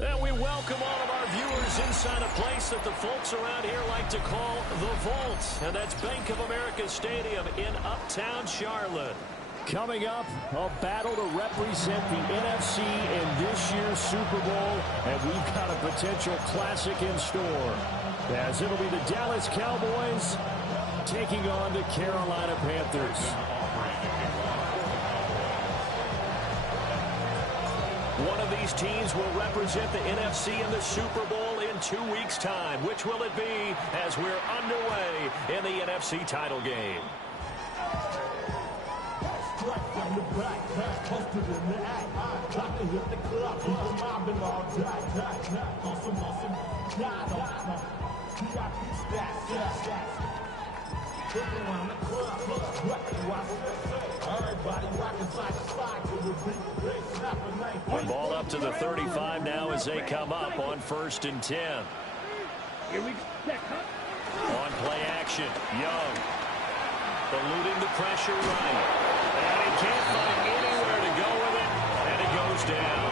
And we welcome all of our viewers inside a place that the folks around here like to call the Vault. And that's Bank of America Stadium in Uptown Charlotte. Coming up, a battle to represent the NFC in this year's Super Bowl. And we've got a potential classic in store, as it'll be the Dallas Cowboys taking on the Carolina Panthers. One of these teams will represent the NFC in the Super Bowl in 2 weeks' time. Which will it be as we're underway in the NFC title game? Ball up to the 35 now as they come up on 1st and 10. Here we go. On play action, Young. Eluding the pressure right. And he can't find anywhere to go with it. And it goes down.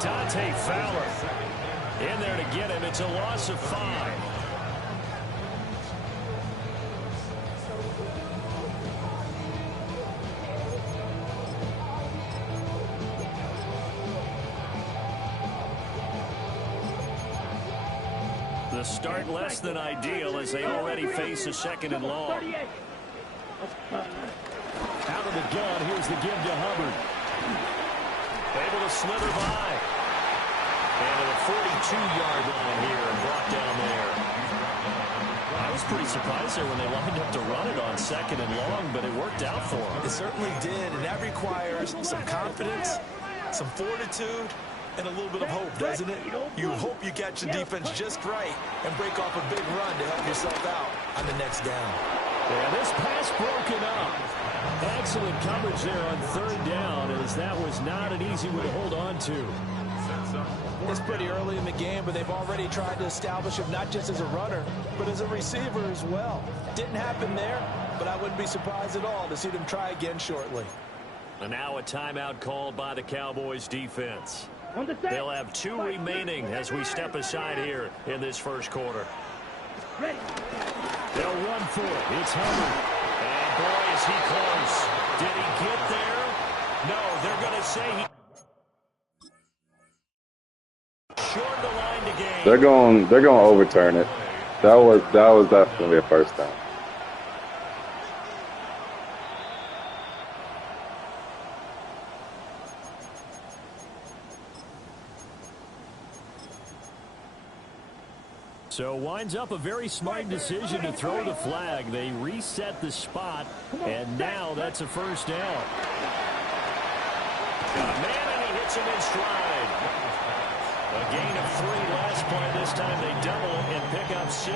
Dante Fowler in there to get him. It's a loss of 5. The start less than ideal as they already face a 2nd and long. Out of the gun, here's the give to Hubbard. Able to slither by. And to the 42-yard line here and brought down there. I was pretty surprised there when they lined up to run it on 2nd and long, but it worked out for them. It certainly did, and that requires some confidence, some fortitude, and a little bit of hope, doesn't it? You hope you catch the defense just right and break off a big run to help yourself out on the next down. And this pass broken up. Excellent coverage there on 3rd down, as that was not an easy one to hold on to. It's pretty early in the game, but they've already tried to establish him not just as a runner, but as a receiver as well. Didn't happen there, but I wouldn't be surprised at all to see them try again shortly. And now a timeout called by the Cowboys defense. They'll have 2 remaining as we step aside here in this 1st quarter. Ready. They'll run for it. It's Hubbard. And boy, is he close. Did he get there? No, they're going to say he short the line to gain. They're going to overturn it. That was definitely a 1st down. So winds up a very smart decision to throw the flag. They reset the spot, and now that's a 1st down. Got a man, and he hits him in stride. A gain of 3 last play. This time they double and pick up 6.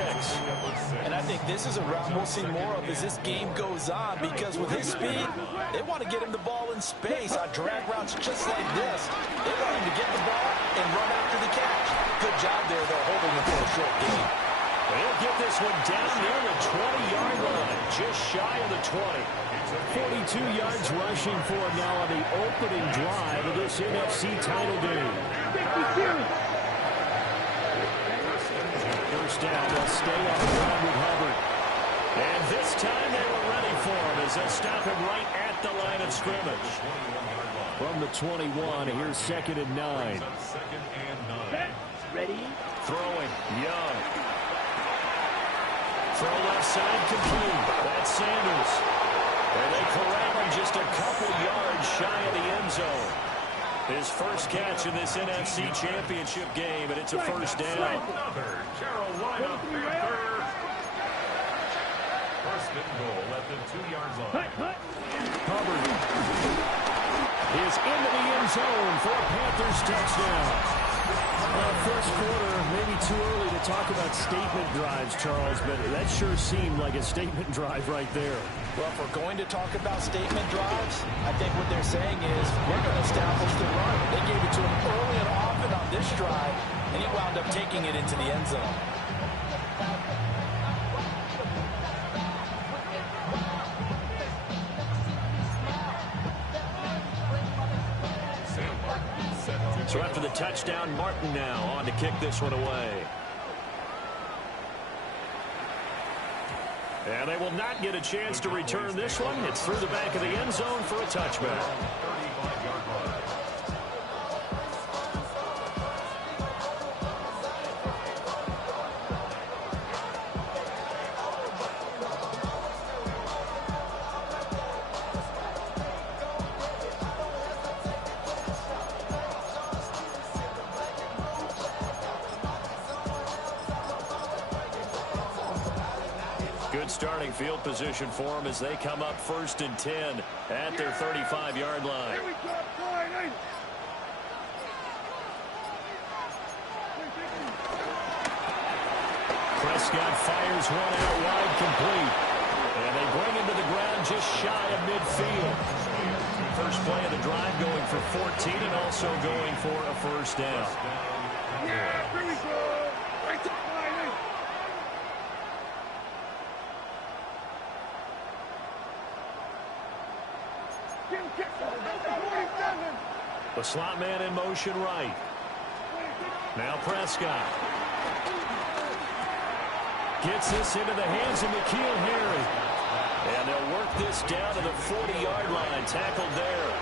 And I think this is a route we'll see more of as this game goes on, because with his speed, they want to get him the ball in space on drag routes just like this. They want him to get the ball and run after the catch. Good job there, though, holding him for a short game. He'll get this one down near the 20-yard line, just shy of the 20. 42 yards rushing for him now on the opening drive of this NFC title game. 1st down, they'll stay on the ground with Hubbard. And this time they were ready for him as they'll stop him right at the line of scrimmage. From the 21, here's 2nd and 9. Ready. Throwing, Young. Throw left side complete. That's Sanders. And they corral him just a couple yards shy of the end zone. His first catch in this NFC Championship game, and it's a 1st down. Carolina Panthers. 1st and goal, less than 2 yards on. Hubbard is into the end zone for a Panthers touchdown. First quarter, maybe too early to talk about statement drives, Charles, but that sure seemed like a statement drive right there. Well, if we're going to talk about statement drives, I think what they're saying is we're going to establish the run. They gave it to him early and often on this drive, and he wound up taking it into the end zone. So after the touchdown, Martin now on to kick this one away. And they will not get a chance to return this one. It's through the back of the end zone for a touchback. 35-yard line. Good starting field position for them as they come up 1st and 10 at their 35-yard line. Prescott fires one out wide, complete. And they bring him to the ground just shy of midfield. First play of the drive going for 14 and also going for a first down. Yeah, here we go. Right to the line. The slot man in motion right. Now Prescott. Gets this into the hands of N'Keal Harry. And they'll work this down to the 40-yard line. Tackled there.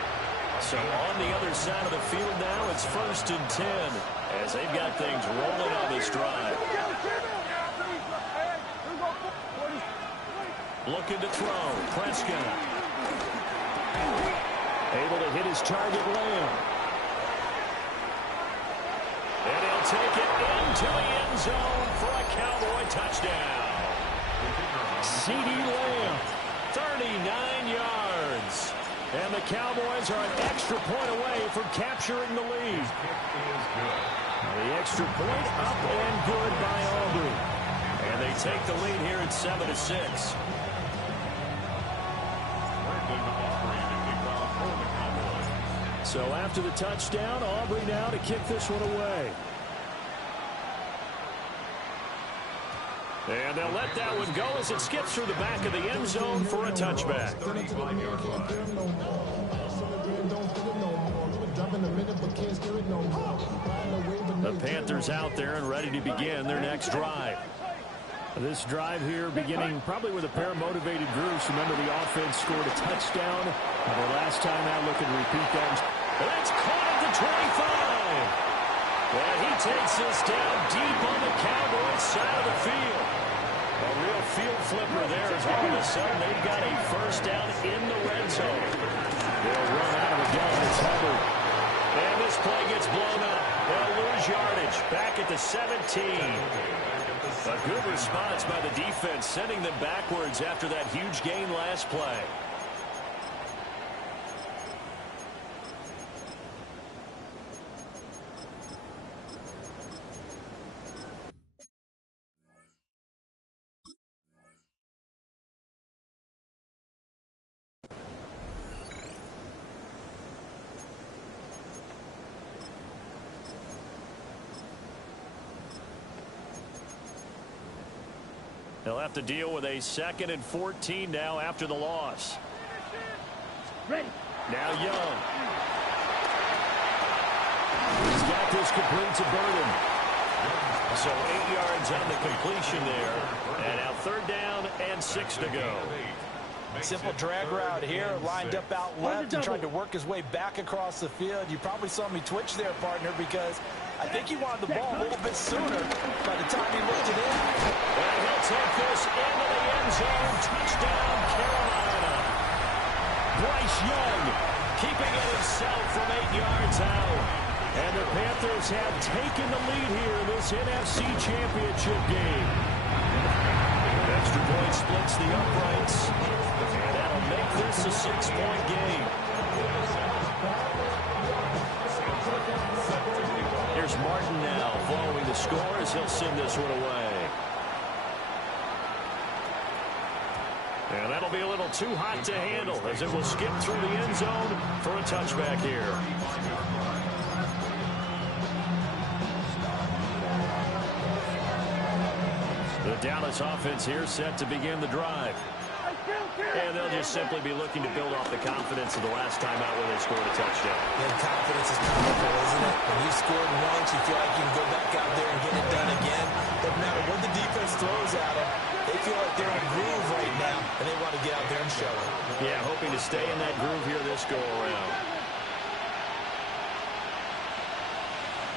So on the other side of the field now, it's 1st and 10 as they've got things rolling on this drive. Looking to throw. Prescott. Able to hit his target, Lamb. And he'll take it into the end zone for a Cowboy touchdown. CeeDee Lamb, 39 yards. And the Cowboys are an extra point away from capturing the lead. The extra point up and good by Aubrey. And they take the lead here at 7-6. So after the touchdown, Aubrey now to kick this one away. And they'll let that one go as it skips through the back of the end zone for a touchback. The Panthers out there and ready to begin their next drive. This drive here beginning probably with a pair of motivated groups. Remember, the offense scored a touchdown. The last time out, looking to repeat that. That's caught at the 25. Well, he takes this down deep on the Cowboys side of the field. A real field flipper there as all of a sudden they've got a first down in the red zone. They'll run out of the gun. It's Hubbard. And this play gets blown up. They'll lose yardage back at the 17. A good response by the defense, sending them backwards after that huge gain last play. They'll have to deal with a 2nd and 14 now after the loss. Ready. Now Young. He's got this complete to Burden. So 8 yards on the completion there. And now 3rd down and 6 to go. Simple drag route here, lined up out left and tried to work his way back across the field. You probably saw me twitch there, partner, because I think he wanted the ball a little bit sooner by the time he looked it in. And he'll take this into the end zone. Touchdown, Carolina. Bryce Young keeping it himself from 8 yards out. And the Panthers have taken the lead here in this NFC Championship game. Extra point splits the uprights. And that'll make this a 6-point game. Here's Martin now following the score as he'll send this one away. And that'll be a little too hot to handle as it will skip through the end zone for a touchback here. The Dallas offense here set to begin the drive. And they'll just simply be looking to build off the confidence of the last time out where they scored a touchdown. And confidence is powerful, isn't it? When you makes you feel like you can go back out there and get it done again. No matter what the defense throws at them, they feel like they're in a groove right now, and they want to get out there and show it. Yeah, hoping to stay in that groove here this go-around.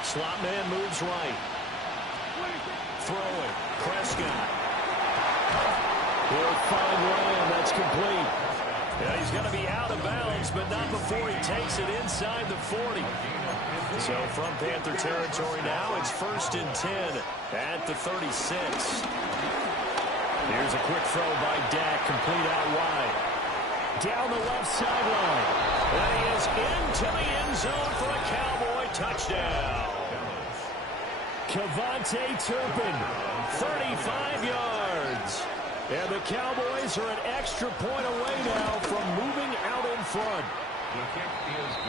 Slot man moves right. Throwing. Prescott. He'll find Lamb. That's complete. Yeah, he's going to be out of bounds, but not before he takes it inside the 40. So from Panther territory now, it's 1st and 10 at the 36. Here's a quick throw by Dak, complete out wide. Down the left sideline. And he is into the end zone for a Cowboy touchdown. Kevontae Turpin, 35 yards. And the Cowboys are an extra point away now from moving out in front.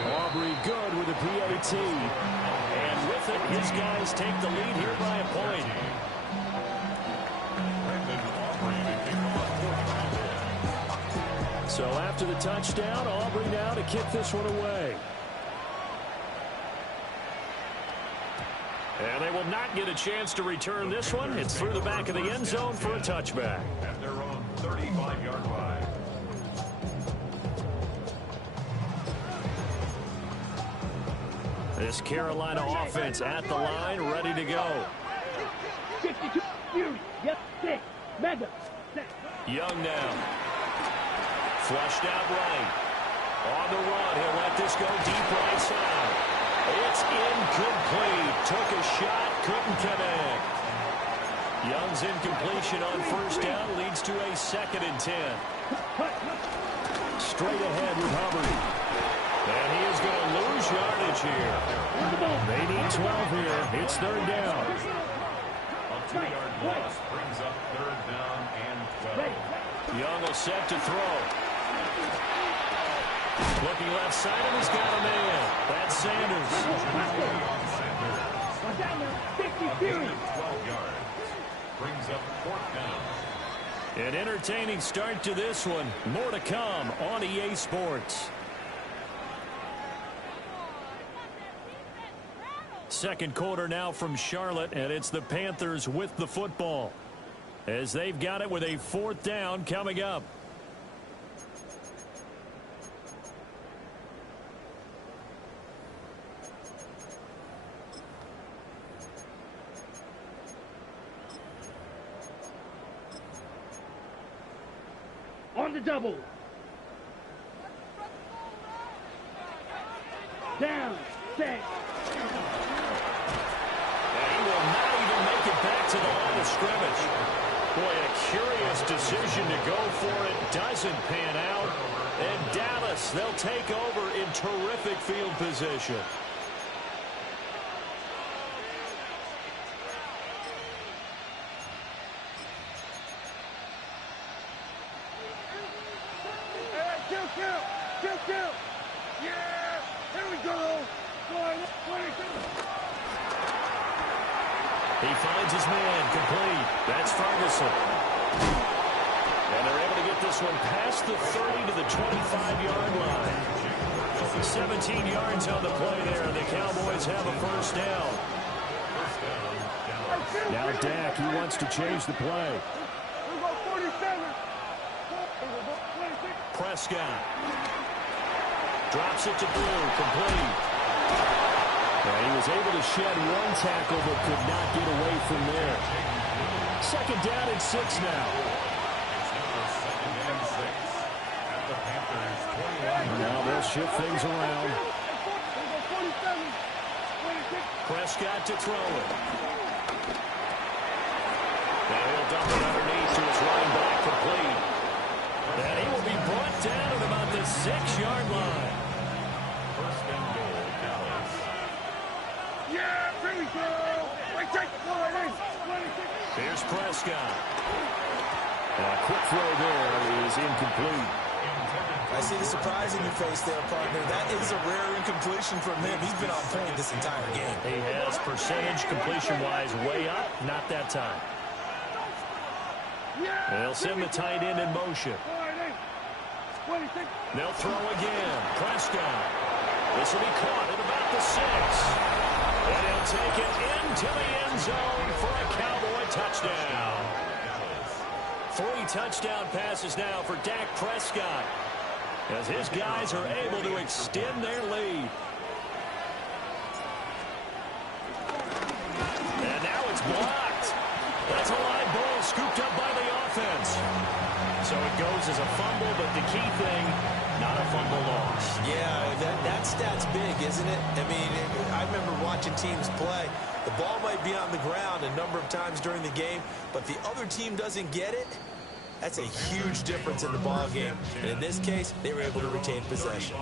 Aubrey good with a PAT. And with it, his guys take the lead here by a point. So after the touchdown, Aubrey now to kick this one away. And they will not get a chance to return this one. It's through the back of the end zone for a touchback. At their own 35-yard line. This Carolina offense at the line, ready to go. 52 Fury. Yep, 6. Mega. Young now. Flushed out right. On the run, he'll let this go deep right side. It's incomplete. Took a shot, couldn't connect. Young's incompletion on first down leads to a 2nd and 10. Straight ahead with Hubbard. And he is going to lose yardage here. They need 12 here. It's 3rd down. A 2-yard loss brings up 3rd down and 12. Young will set to throw. Looking left side, and he's got a man. That's Sanders. 12 yards. Brings up 4th down. An entertaining start to this one. More to come on EA Sports. Second quarter now from Charlotte, and it's the Panthers with the football, as they've got it with a 4th down coming up. On the double. Down. Set. And he will not even make it back to the line of scrimmage. Boy, a curious decision to go for it. Doesn't pan out. And Dallas, they'll take over in terrific field position. Yeah, here we go. He finds his man, complete. That's Ferguson. And they're able to get this one past the 30 to the 25-yard line. 17 yards on the play there. The Cowboys have a 1st down. Now Dak, he wants to change the play. Prescott. Drops it to Blue, complete. And he was able to shed one tackle but could not get away from there. 2nd down and 6 now. Now they'll shift things around. Prescott to throw it. And he'll dump it underneath to his running back, complete. And he will be brought down at about the 6-yard line. First and goal, Dallas. Yeah, here we go. Here's Prescott. And a quick throw there is incomplete. I see the surprise in your face there, partner. That is a rare incompletion from him. He's been on point this entire game. He has percentage completion-wise way up. Not that time. And they'll send the tight end in motion. They'll throw again. Prescott. This will be caught at about the 6. And he'll take it into the end zone for a Cowboy touchdown. 3 touchdown passes now for Dak Prescott, as his guys are able to extend their lead. And now it's blocked. That's a live ball scooped up by the offense. So it goes as a fumble, but the key thing, not a fumble loss. Yeah, that stat's big, isn't it? I mean, I remember watching teams play. The ball might be on the ground a number of times during the game, but the other team doesn't get it. That's a huge difference in the ball game. And in this case, they were able to retain possession.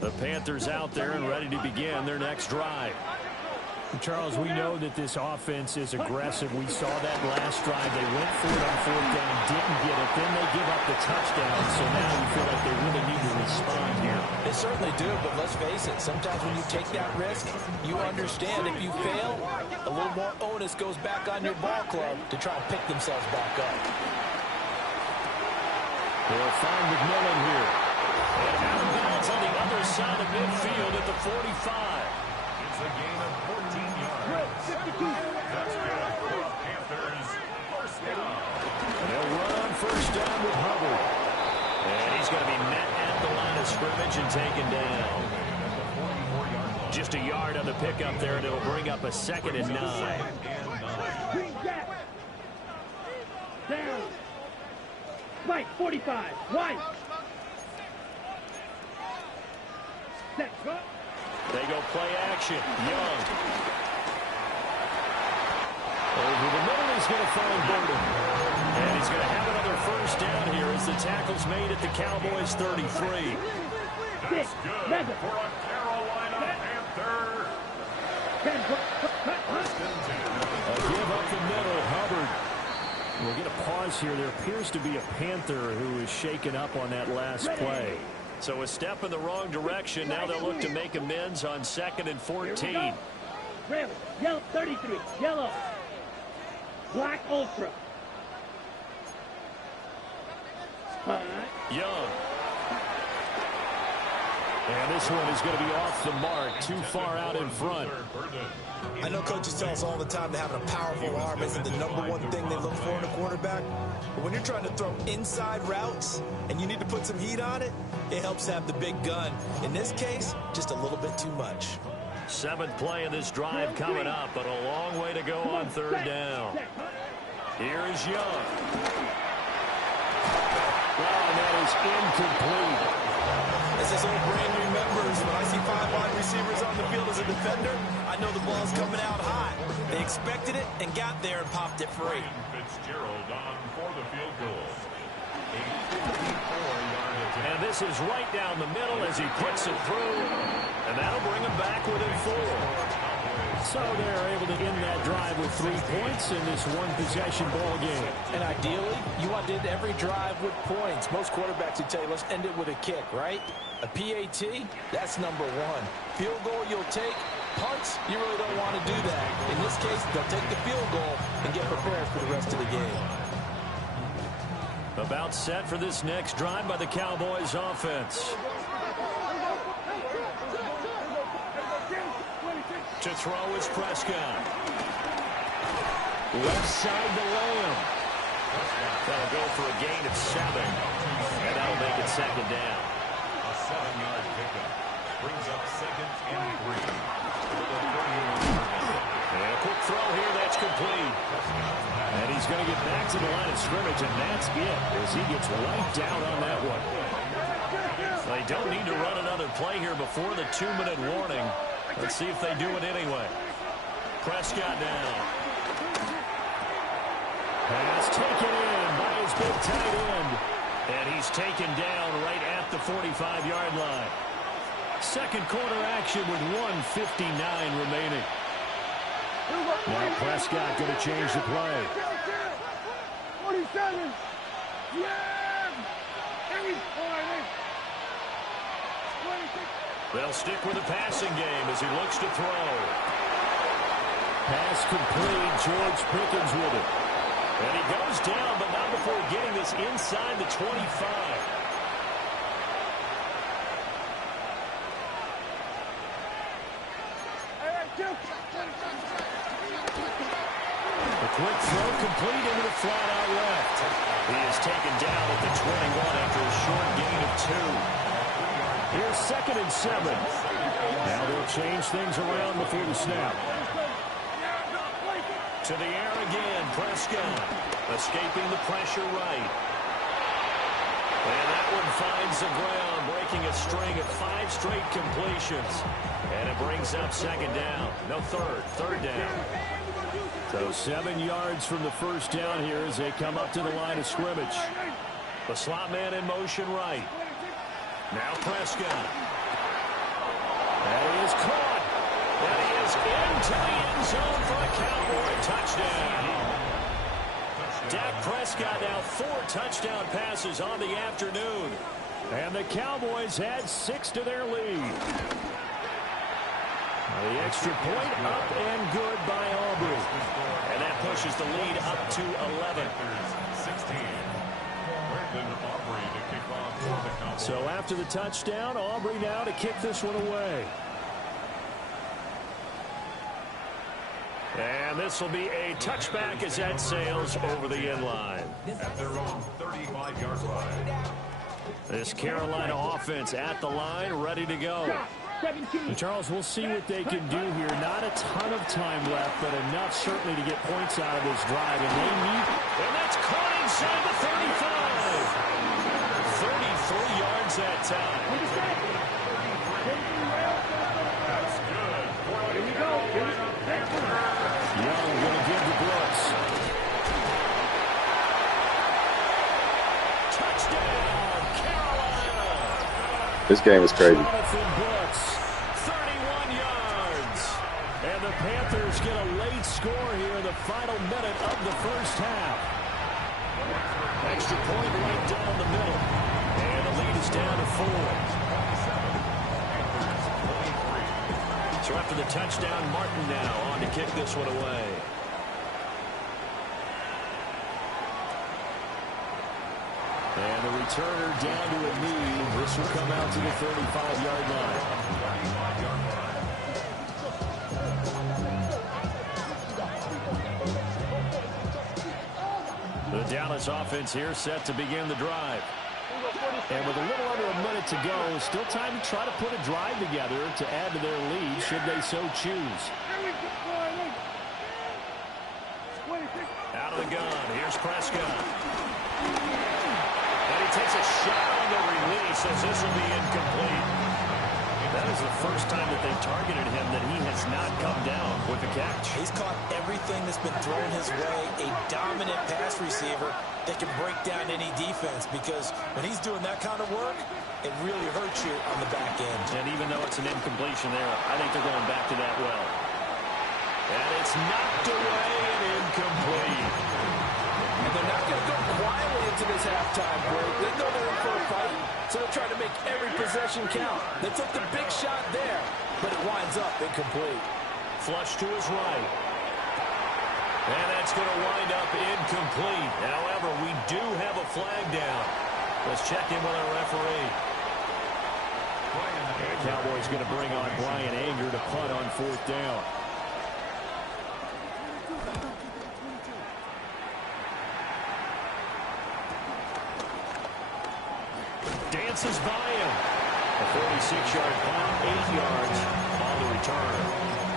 The Panthers out there and ready to begin their next drive. Charles, we know that this offense is aggressive. We saw that last drive. They went for it on 4th down, didn't get it. Then they give up the touchdown. So now you feel like they really need to respond here. They certainly do, but let's face it. Sometimes when you take that risk, you understand if you fail, a little more onus goes back on your ball club to try and pick themselves back up. They'll find McMillan here. And out of bounds on the other side of midfield at the 45. It's a gain of 14 yards. That's good for the Panthers. First down. They'll run on first down with Hubbard. And he's going to be met at the line of scrimmage and taken down. Just a yard on the pickup there, and it'll bring up a 2nd and 9. Down. Right, 45. Right. Set. They go play action. Young. Over the middle, he's going to find Burden. And he's going to have another first down here as the tackle's made at the Cowboys' 33. That's good for a Carolina Panther. First and 10. A give up the middle, Hubbard. We'll get a pause here. There appears to be a Panther who is shaken up on that last play. So a step in the wrong direction. Now they'll look to make amends on 2nd and 14. Red, yellow, 33, yellow. Black Ultra. Young. And this one is going to be off the mark, too far out in front. I know coaches tell us all the time that having a powerful arm isn't the #1 thing they look for in a quarterback. But when you're trying to throw inside routes and you need to put some heat on it, it helps have the big gun. In this case, just a little bit too much. 7th play of this drive coming up, but a long way to go on 3rd down. Here is Young. Well, and that is incomplete. As this old brain remembers, when I see 5 wide receivers on the field as a defender, I know the ball's coming out high. They expected it and got there and popped it free. Fitzgerald on for the field goal. A 54-yard attempt. And this is right down the middle as he puts it through. And that'll bring him back within 4. So they're able to end that drive with 3 points in this one-possession ball game. And ideally, you want to end every drive with points. Most quarterbacks would tell you, let's end it with a kick, right? A PAT, that's #1. Field goal you'll take. Punts, you really don't want to do that. In this case, they'll take the field goal and get prepared for the rest of the game. About set for this next drive by the Cowboys offense. To throw is Prescott. Left side to Lamb. That'll go for a gain of 7. And that'll make it 2nd down. A 7-yard pickup brings up 2nd and 3. And a quick throw here, that's complete. And he's going to get back to the line of scrimmage, and that's it, as he gets right down on that one. They don't need to run another play here before the 2-minute warning. Let's see if they do it anyway. Prescott down. Pass taken in by his big tight end. And he's taken down right at the 45-yard line. Second quarter action with 1:59 remaining. Now Prescott going to change the play. 47. Yeah. They'll stick with the passing game as he looks to throw. Pass complete. George Pickens with it. And he goes down, but not before getting this inside the 25. A quick throw complete into the flat out left. He is taken down at the 21 after a short gain of 2. Here's 2nd and 7. Now they'll change things around before the snap. To the air again, Prescott escaping the pressure right. And that one finds the ground, breaking a string of 5 straight completions. And it brings up 2nd down. No, third down. So 7 yards from the first down here as they come up to the line of scrimmage. The slot man in motion right. Now Prescott. That is caught. And he is into the end zone for a Cowboy touchdown. Dak Prescott now 4 touchdown passes on the afternoon. And the Cowboys add 6 to their lead. The extra point up and good by Aubrey. And that pushes the lead up to 11. 16. Brandon Aubrey to kick off for the Cowboys. So after the touchdown, Aubrey now to kick this one away. And this will be a touchback as that sails over the end line. At their own 35-yard line. This Carolina offense at the line, ready to go. And Charles, we'll see what they can do here. Not a ton of time left, but enough certainly to get points out of this drive. And they need... And that's caught inside the 35. 33 yards that time. That's good. Here we go. Young going to give to Brooks. Touchdown, Carolina. This game is crazy. Jonathan Brooks. 31 yards. And the Panthers get a late score here in the final minute of the first half. Extra point right down the middle. And the lead is down to 4. So after the touchdown, Martin now on to kick this one away. And the returner down to a knee. This will come out to the 35-yard line. The Dallas offense here set to begin the drive. And with a little under a minute to go, still time to try to put a drive together to add to their lead should they so choose. Out of the gun, here's Prescott. And he takes a shot on the release as this will be incomplete. That is the first time that they've targeted him that he has not come down with the catch. He's caught everything that's been thrown his way. A dominant pass receiver that can break down any defense, because when he's doing that kind of work, it really hurts you on the back end. And even though it's an incompletion there, I think they're going back to that well. And it's knocked away and incomplete. And they're not going to go quietly into this halftime break. They know they're in for a fight, so they're trying to make every possession count. They took the big shot there, but it winds up incomplete. Flush to his right. And that's going to wind up incomplete. However, we do have a flag down. Let's check in with our referee. And the Cowboys going to bring on Brian Anger to punt on 4th down. Dances by him. A 46-yard punt, 8 yards on the return.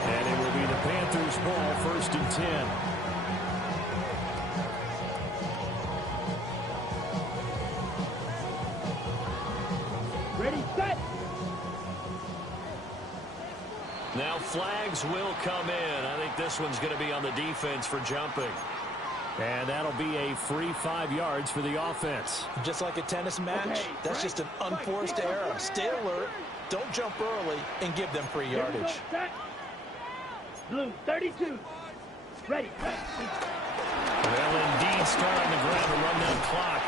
And it will be the Panthers' ball, 1st and 10. Ready, set. Now flags will come in. I think this one's going to be on the defense for jumping. And that'll be a free 5 yards for the offense. Just like a tennis match, that's just an unforced error. Stay alert, don't jump early, and give them free yardage. Blue, 32. Ready. Well, indeed, start on the ground to run that clock.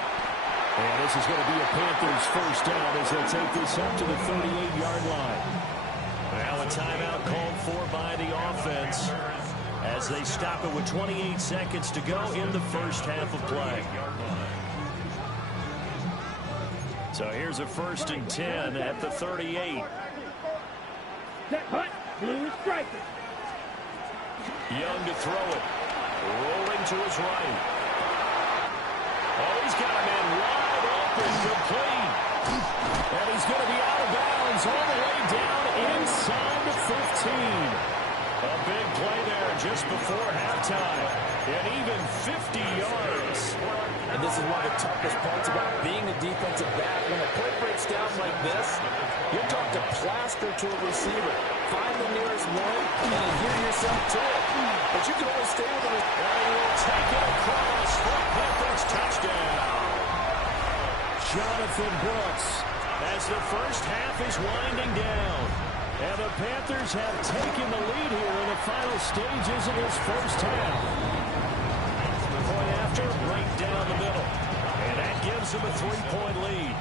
And this is going to be a Panthers first down as they take this up to the 38-yard line. Now a timeout called for by the offense as they stop it with 28 seconds to go in the first half of play. So here's a 1st and 10 at the 38. Set punt. Blue striker. Young to throw it. Rolling to his right. Oh, he's got a man wide open, complete. And he's going to be out of bounds all the way down inside the 15. A big play there just before halftime. And even 50 yards. And this is one of the toughest parts about being a defensive back. When a play breaks down like this, you're taught to plaster to a receiver. Find the nearest one and adhere yourself to it. But you can always stay with it. And he will take it across for Panthers touchdown. Jonathan Brooks as the first half is winding down. And the Panthers have taken the lead here in the final stages of this first half. Point after, right down the middle. And that gives them a 3-point lead.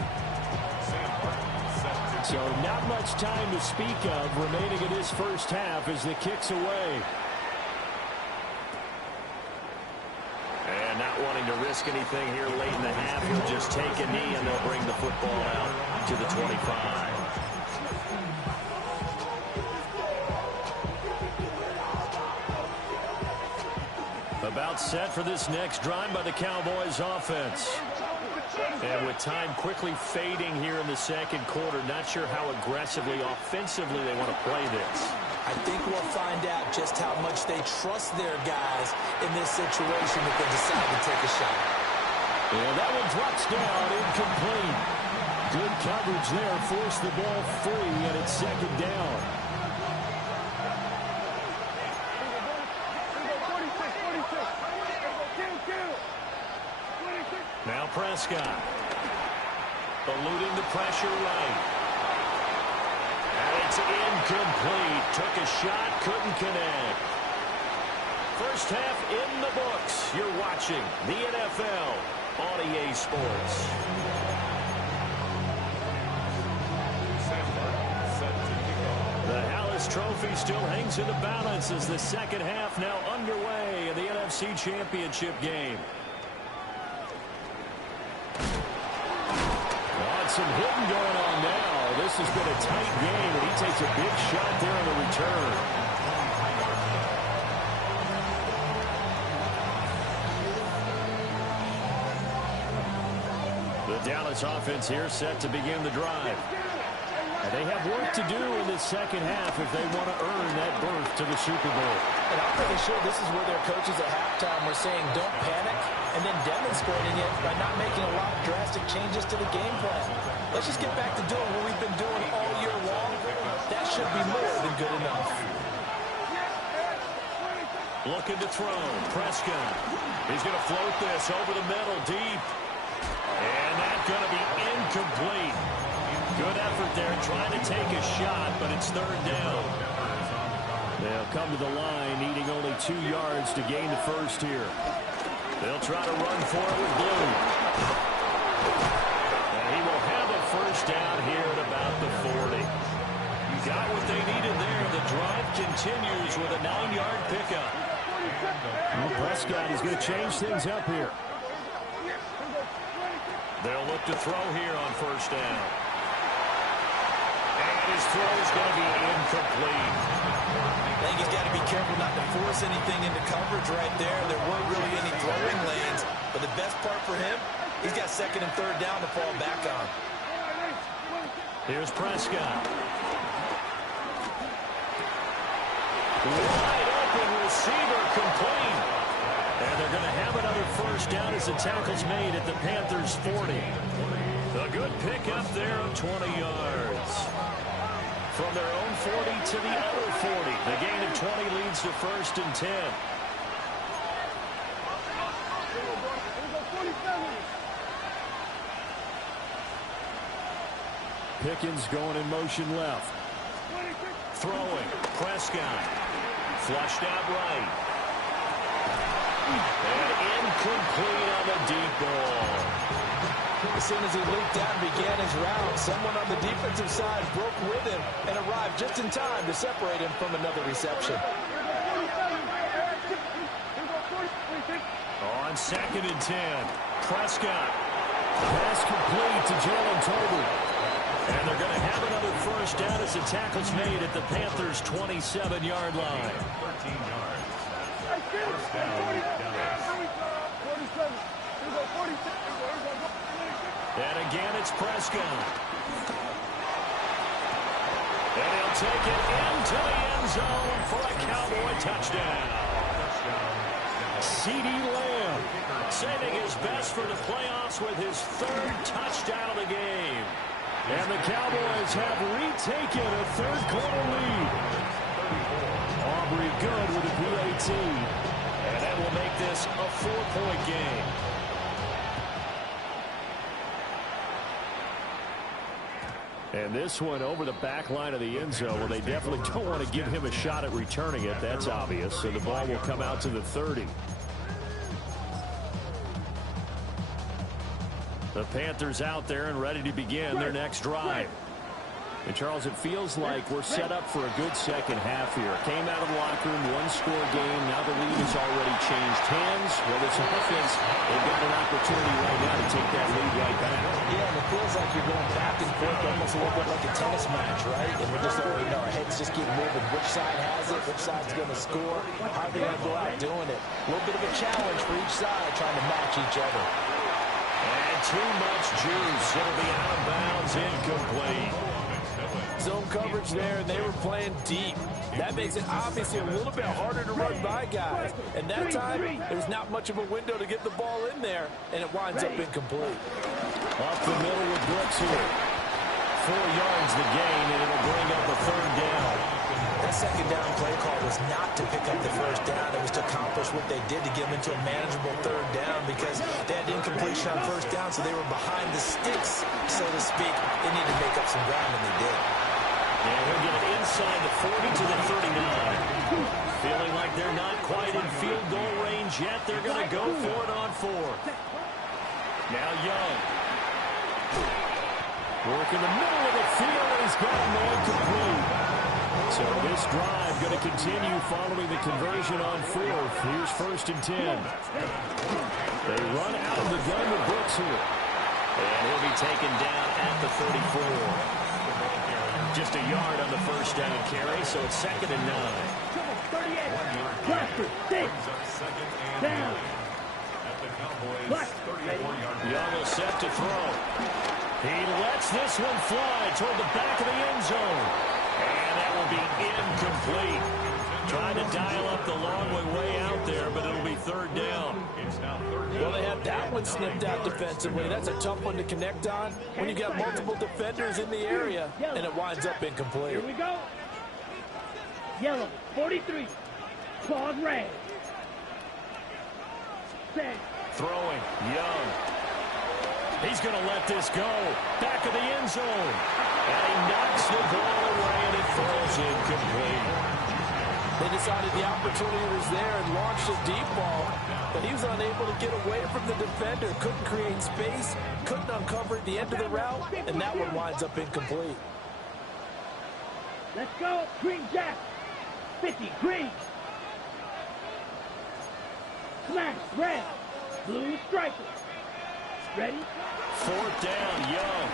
So not much time to speak of remaining in this first half as the kick's away. And not wanting to risk anything here late in the half, he'll just take a knee and they'll bring the football out to the 25. About set for this next drive by the Cowboys offense. And with time quickly fading here in the second quarter, not sure how aggressively, offensively they want to play this. I think we'll find out just how much they trust their guys in this situation if they decide to take a shot. And that one drops down, incomplete. Good coverage there, forced the ball free, and it's second down. Now Prescott, eluding the pressure right. And it's incomplete. Took a shot, couldn't connect. First half in the books. You're watching the NFL on EA Sports. The Hallis Trophy still hangs in the balance as the second half now underway in the NFC Championship game. Some hitting going on now. This has been a tight game, and he takes a big shot there on the return. The Dallas offense here set to begin the drive. And they have work to do in the second half if they want to earn that berth to the Super Bowl. And I'm pretty sure this is where their coaches at halftime were saying don't panic, and then demonstrating it by not making a lot of drastic changes to the game plan. Let's just get back to doing what we've been doing all year long. That should be more than good enough. Looking to throw. Prescott. He's going to float this over the middle, deep. And that's going to be incomplete. Good effort there, trying to take a shot, but it's third down. They'll come to the line, needing only 2 yards to gain the first here. They'll try to run for it with Blue. And he will have a first down here at about the 40. Got what they needed there. The drive continues with a 9-yard pickup. Well, Prescott is going to change things up here. They'll look to throw here on first down. And his throw is going to be incomplete. I think he's got to be careful not to force anything into coverage right there. There weren't really any throwing lanes. But the best part for him, he's got second and third down to fall back on. Here's Prescott. Wide open receiver, complete. And they're going to have another first down as the tackle's made at the Panthers' 40. A good pickup there of 20 yards. From their own 40 to the other 40. The gain of 20 leads to first and 10. Pickens going in motion left. Throwing. Prescott. Flushed out right. And incomplete on the deep ball. As soon as he leaped out and began his route, someone on the defensive side broke with him and arrived just in time to separate him from another reception. On 2nd and 10. Prescott. Pass complete to Jalen Tolbert. And they're going to have another first down as the tackle's made at the Panthers' 27-yard line. 13 yards. First down, Dallas. And again, it's Prescott. And he'll take it into the end zone for a Cowboy touchdown. CeeDee Lamb saving his best for the playoffs with his 3rd touchdown of the game. And the Cowboys have retaken a 3rd quarter lead. Aubrey good with a PAT. And that will make this a 4-point game. And this one over the back line of the end zone. Well, they definitely don't want to give him a shot at returning it. That's obvious. So the ball will come out to the 30. The Panthers out there and ready to begin their next drive. And, Charles, it feels like we're set up for a good second half here. Came out of the locker room, one-score game. Now the lead has already changed hands. Well, this offense, they've got an opportunity right now to take that lead right back. Yeah, and it feels like you're going back and forth almost a little bit like a tennis match, right? And we're just, our heads just keep moving. Which side has it? Which side's going to score? How are they going to go out doing it? A little bit of a challenge for each side trying to match each other. And too much juice. It'll be out of bounds, incomplete. Zone coverage there, and they were playing deep. That makes it obviously a little bit harder to run by guys. And that time, there's not much of a window to get the ball in there, and it winds up incomplete. Up the middle with Brooks here. 4 yards the gain, and it'll bring up a 3rd down. That 2nd down play call was not to pick up the 1st down. It was to accomplish what they did to get them into a manageable 3rd down because they had incompletion on 1st down, so they were behind the sticks, so to speak. They needed to make up some ground, and they did. And we'll get it inside the 40 to the 39. Feeling like they're not quite in field goal range yet. They're going to go for it on 4th. Now Young. Work in the middle of the field, and he's got him incomplete. So this drive going to continue following the conversion on 4th. Here's 1st and 10. They run out of the gun with Brooks here. And he'll be taken down at the 34. Just a yard on the 1st down carry, so it's 2nd and 9. 38. Down. At the Cowboys' 34-yard. Young will set to throw. He lets this one fly toward the back of the end zone. And that will be incomplete. Trying to dial up the long way out there, but it'll be 3rd down. Well, they had that one snipped out defensively. That's a tough one to connect on when you got multiple defenders in the area, and it winds up incomplete. Here we go. Yellow, 43. Claws red. Set. Throwing, Young. He's going to let this go. Back of the end zone. And he knocks the ball away, and it falls incomplete. They decided the opportunity was there and launched a deep ball, but he was unable to get away from the defender, couldn't create space, couldn't uncover at the end of the route, and that one winds up incomplete. Let's go. Green Jack. 50. Green. Smash. Red. Blue striker. Ready? 4th down, Young.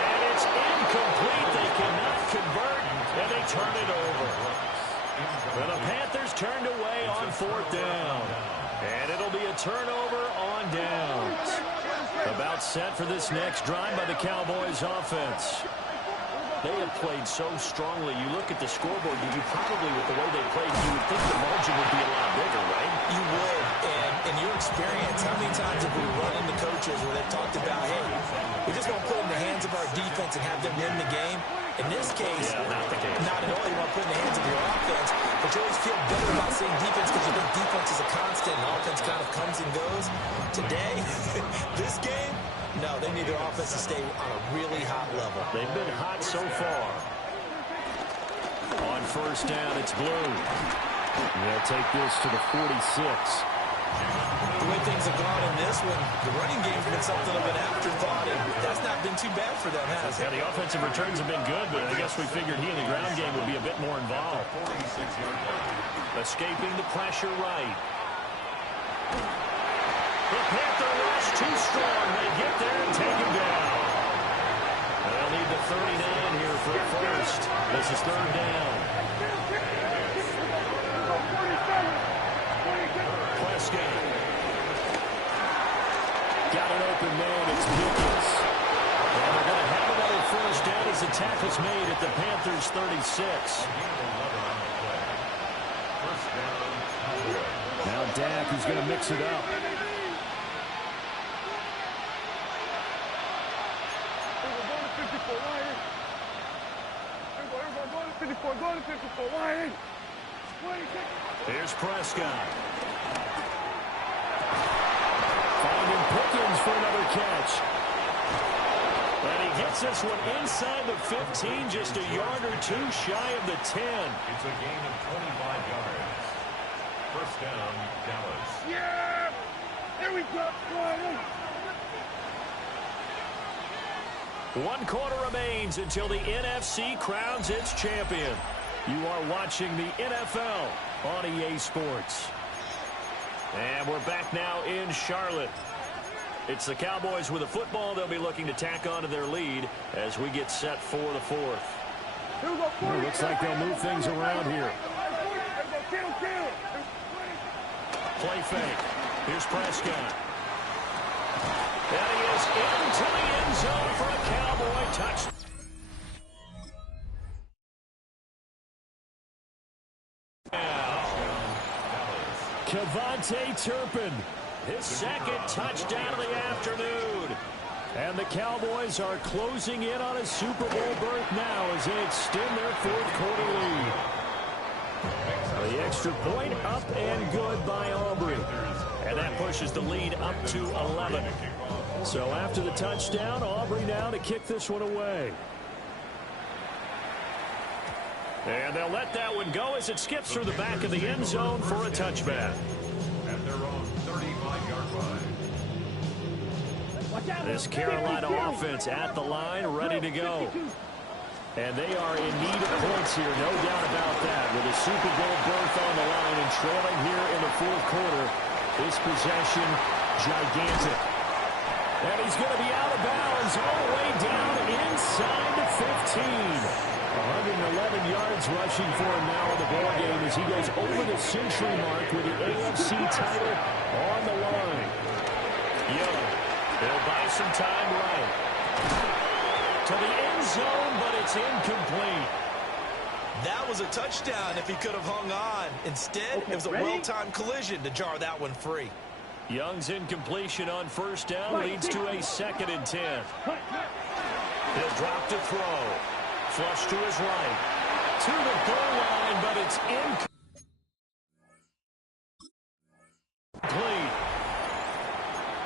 And it's incomplete. They cannot convert, and they turn it over. And the Panthers turned away on 4th down. And it'll be a turnover on downs. About set for this next drive by the Cowboys offense. They have played so strongly. You look at the scoreboard, you probably, with the way they played, you would think the margin would be a lot bigger, right? You would, and in your experience, how many times have we run into coaches where they've talked about, hey, we just want to put it in the hands of our defense and have them win the game? In this case, not the case. Not at all. You want to put it in the hands of your offense, but you always feel better about saying defense because you think defense is a constant and offense knows today, this game, no, they need their offense to stay on a really hot level. They've been hot so far. On first down, it's Blue. They'll take this to the 46. The way things have gone in this one, the running game's been something of an afterthought, and that's not been too bad for them, has it? Yeah, the offensive returns have been good, but I guess we figured he in the ground game would be a bit more involved. Escaping the pressure right. The Panther rush too strong. They get there and take him down. They'll need the 39 here for a first. This is third down. Prescott. Got an open man. It's Pickens. And they're going to have another first down as the tackle's made at the Panthers' 36. Now Dak, who's going to mix it up. Here's Prescott. Finding Pickens for another catch. And he gets this one inside the 15, just a yard or two shy of the 10. It's a gain of 25 yards. First down, Dallas. Yeah! There we go. 1 quarter remains until the NFC crowns its champion. You are watching the NFL on EA Sports. And we're back now in Charlotte. It's the Cowboys with a football. They'll be looking to tack on to their lead as we get set for the fourth. It looks like they'll move things around here. Play fake. Here's Prescott. And he is into the end zone for a Cowboy touchdown. Kevontae Turpin, his second touchdown of the afternoon. And the Cowboys are closing in on a Super Bowl berth now as they extend their fourth quarter lead. The extra point up and good by Aubrey. And that pushes the lead up to 11. So after the touchdown, Aubrey now to kick this one away. And they'll let that one go as it skips through the back of the end zone for a touchback. At their own 35-yard line. This Carolina offense at the line, ready to go. And they are in need of points here, no doubt about that. With a Super Bowl berth on the line and trailing here in the fourth quarter, this possession gigantic. And he's going to be out of bounds all the way down inside the 15. 111 yards rushing for him now in the ballgame as he goes over the century mark with the AFC title on the line. Young, they'll buy some time right. To the end zone, but it's incomplete. That was a touchdown if he could have hung on. Instead, it was a well-timed collision to jar that one free. Young's incompletion on first down leads to a 2nd and 10. He'll drop to throw. Flush to his right. To the goal line, but it's incomplete.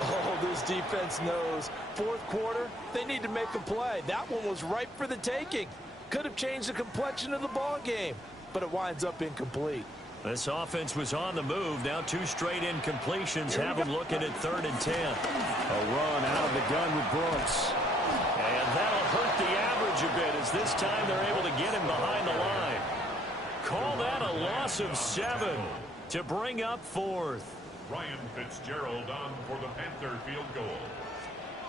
Oh, this defense knows. Fourth quarter, they need to make a play. That one was ripe for the taking. Could have changed the complexion of the ball game, but it winds up incomplete. This offense was on the move. Now 2 straight incompletions have them looking at 3rd and 10. A run out of the gun with Brooks. And that'll hurt the average a bit as this time they're able to get him behind the line. Call that a loss of 7 to bring up 4th. Ryan Fitzgerald on for the Panther field goal.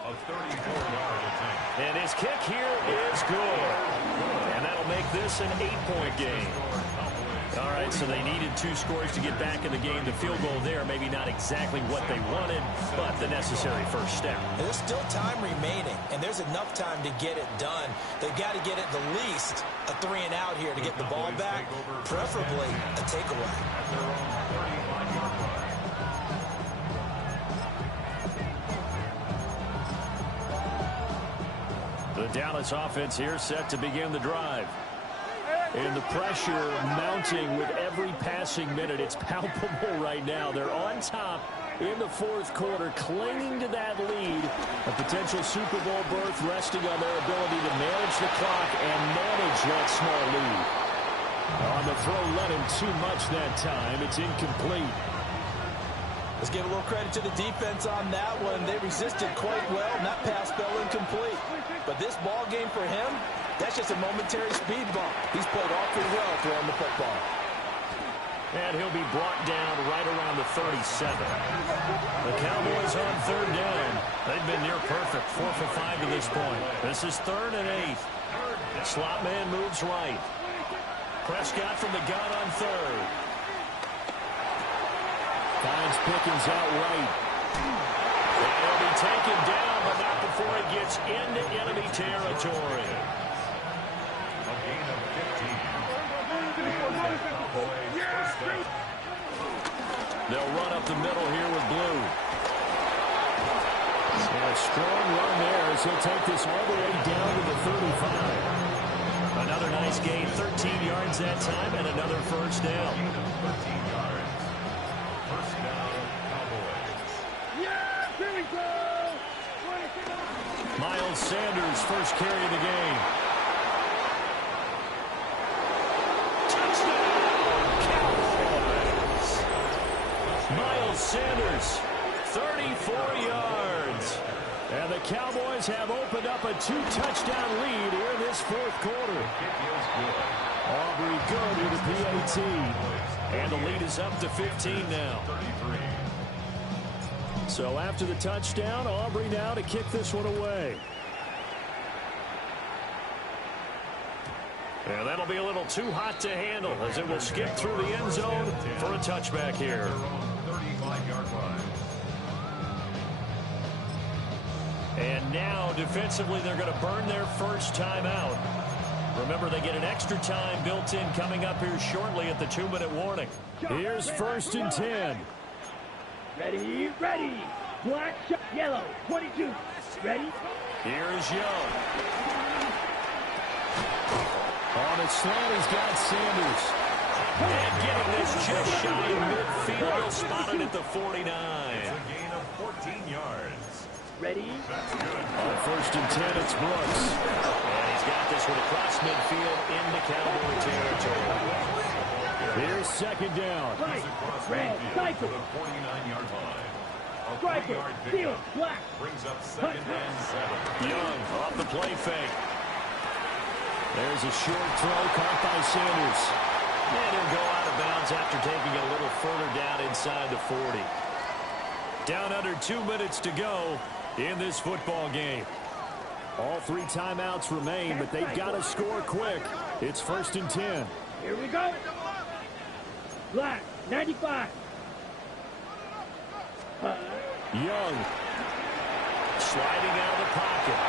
A 34-yard attempt. And his kick here is good. And that'll make this an 8-point game. All right, so they needed 2 scores to get back in the game. The field goal there, maybe not exactly what they wanted, but the necessary first step. There's still time remaining, and there's enough time to get it done. They've got to get at the least a 3-and-out here to get the ball back, preferably a takeaway. At their own 35-yard line. The Dallas offense here set to begin the drive. And the pressure mounting with every passing minute. It's palpable right now. They're on top in the fourth quarter, clinging to that lead. A potential Super Bowl berth resting on their ability to manage the clock and manage that small lead. On the throw, let him too much that time. It's incomplete. Let's give a little credit to the defense on that one. They resisted quite well. That pass fell incomplete. But this ball game for him, that's just a momentary speed bump. He's played awfully well throwing the football. And he'll be brought down right around the 37. The Cowboys on third down. They've been near perfect, 4 for 5 to this point. This is 3rd and 8. Slot man moves right. Prescott from the gun on 3rd. Finds Pickens out right. And he'll be taken down, but not before he gets into enemy territory. A gain of 15. They'll run up the middle here with Blue. And a strong run there as he'll take this all the way down to the 35. Another nice gain, 13 yards that time, and another first down. 13 yards. First down, Cowboys. Yeah, here we go. Miles Sanders, first carry of the game. Miles Sanders, 34 yards. And the Cowboys have opened up a 2-touchdown lead here in this fourth quarter. Aubrey good with a PAT. And the lead is up to 15 now. So after the touchdown, Aubrey now to kick this one away. And that'll be a little too hot to handle as it will skip through the end zone for a touchback here. 35-yard line. And now, defensively, they're going to burn their first timeout. Remember, they get an extra time built in coming up here shortly at the 2-minute warning. Here's 1st and 10. Ready, ready. Black, yellow, 22. Ready? Here's Young. On a slant, he's got Sanders. And getting this just shy of midfield, spotted at the 49. It's a gain of 14 yards. Ready? That's good. On 1st and 10, it's Brooks. And he's got this one across midfield into Cowboy territory. Here's 2nd down. Right, Across red, midfield cycle. to the 49-yard line. A Striker, 3-yard seal, pickup black. brings up 2nd and 7. Young off the play fake. There's a short throw caught by Sanders. And he'll go out of bounds after taking it a little further down inside the 40. Down under 2 minutes to go in this football game. All 3 timeouts remain, but they've got to score quick. It's 1st and 10. Here we go. Black, 95. Young sliding out of the pocket.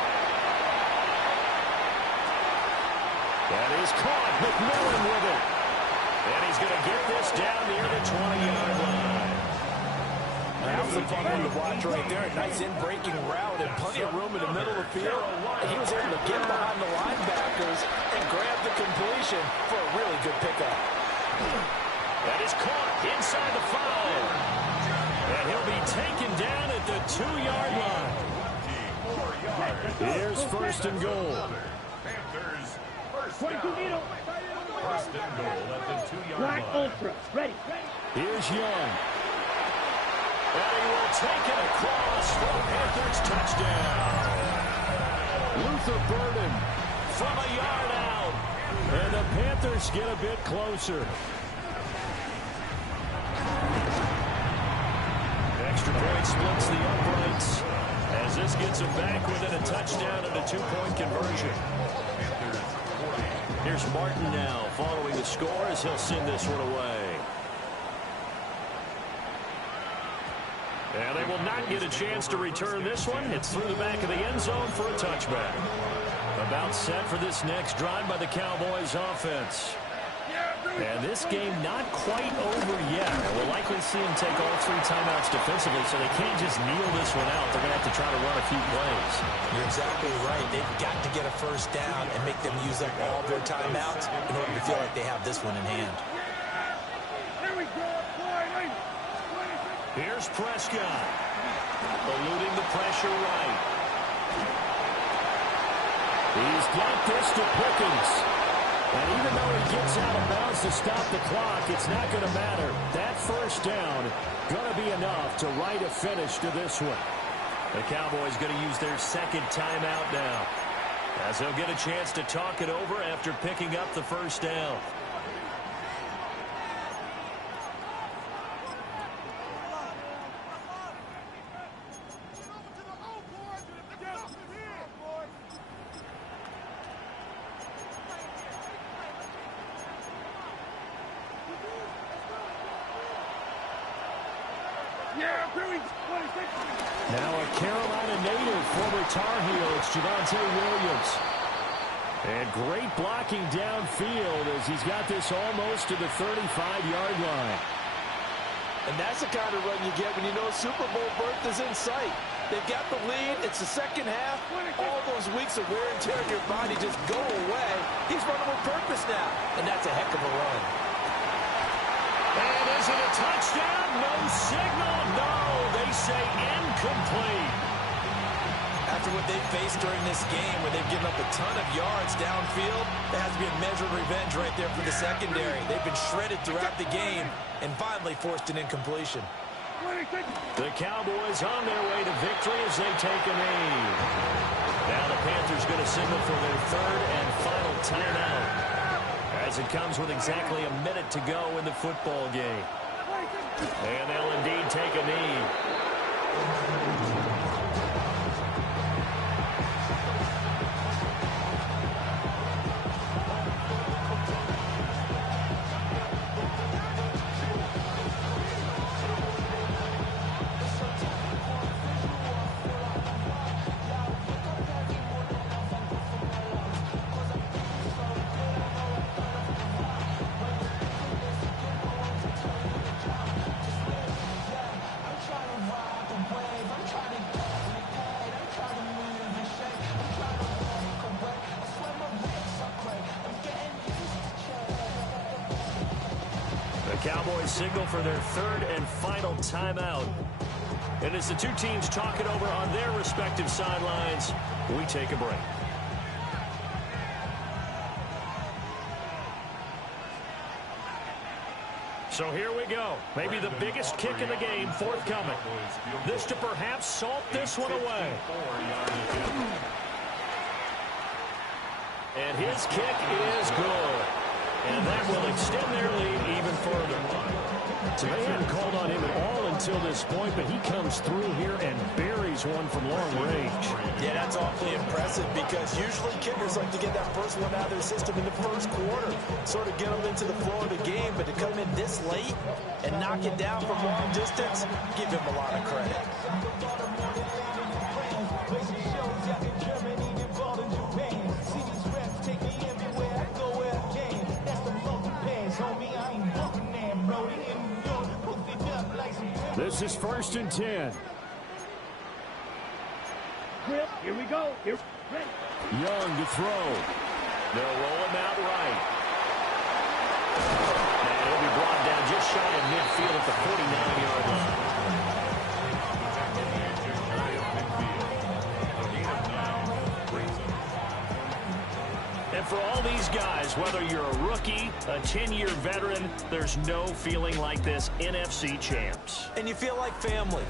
That is caught. McMillan with it. And he's going to get this down near the 20-yard line. That was a fun one to watch right there. A nice in-breaking route and plenty of room in the middle of the field. And he was able to get behind the linebackers and grab the completion for a really good pickup. That is caught inside the 5. And he'll be taken down at the 2-yard line. Here's 1st and goal. Panthers, first 22 down. needle. First and goal at the 2-yard Black line. Ultra. Ready. Here's Young. And he will take it across for a Panthers touchdown. Luther Burden from a yard out. And the Panthers get a bit closer. Extra point splits the uprights as this gets them back within a touchdown and a 2-point conversion. Here's Martin now following the score as he'll send this one away. And they will not get a chance to return this one. It's through the back of the end zone for a touchback. About set for this next drive by the Cowboys offense. And this game not quite over yet. And we'll likely see him take all 3 timeouts defensively, so they can't just kneel this one out. They're going to have to try to run a few plays. You're exactly right. They've got to get a first down and make them use up all their timeouts in order to feel like they have this one in hand. Here's Prescott, eluding the pressure right. He's got this to Pickens. And even though he gets out of bounds to stop the clock, it's not going to matter. That first down going to be enough to write a finish to this one. The Cowboys going to use their second timeout now, as they'll get a chance to talk it over after picking up the first down. Now a Carolina native, former Tar Heel, it's Javonte Williams. And great blocking downfield as he's got this almost to the 35-yard line. And that's the kind of run you get when you know Super Bowl berth is in sight. They've got the lead. It's the second half. All those weeks of wear and tear in your body just go away. He's running with purpose now. And that's a heck of a run. And is it a touchdown? No signal. No, they say incomplete. After what they faced during this game, where they've given up a ton of yards downfield, there has to be a measure of revenge right there for the secondary. They've been shredded throughout the game and finally forced an incompletion. The Cowboys on their way to victory as they take a knee. Now the Panthers going to signal for their third and final timeout, as it comes with exactly a minute to go in the football game. And they'll indeed take a knee. Cowboys signal for their third and final timeout. And as the two teams talk it over on their respective sidelines, we take a break. So here we go. Maybe the biggest kick in the game forthcoming. This to perhaps salt this one away. And his kick is good. And that will extend their lead even further. So they hadn't called on him at all until this point, but he comes through here and buries one from long range. Yeah, that's awfully impressive because usually kickers like to get that first one out of their system in the first quarter, sort of get them into the flow of the game, but to come in this late and knock it down from long distance, give him a lot of credit. This is 1st and 10. Grip, here we go. Here, ready. Young to throw. They'll roll him out right. And he'll be brought down just shy of midfield at the 49-yard line. And for all these guys, whether you're a rookie, a 10-year veteran, there's no feeling like this NFC champs. And you feel like family.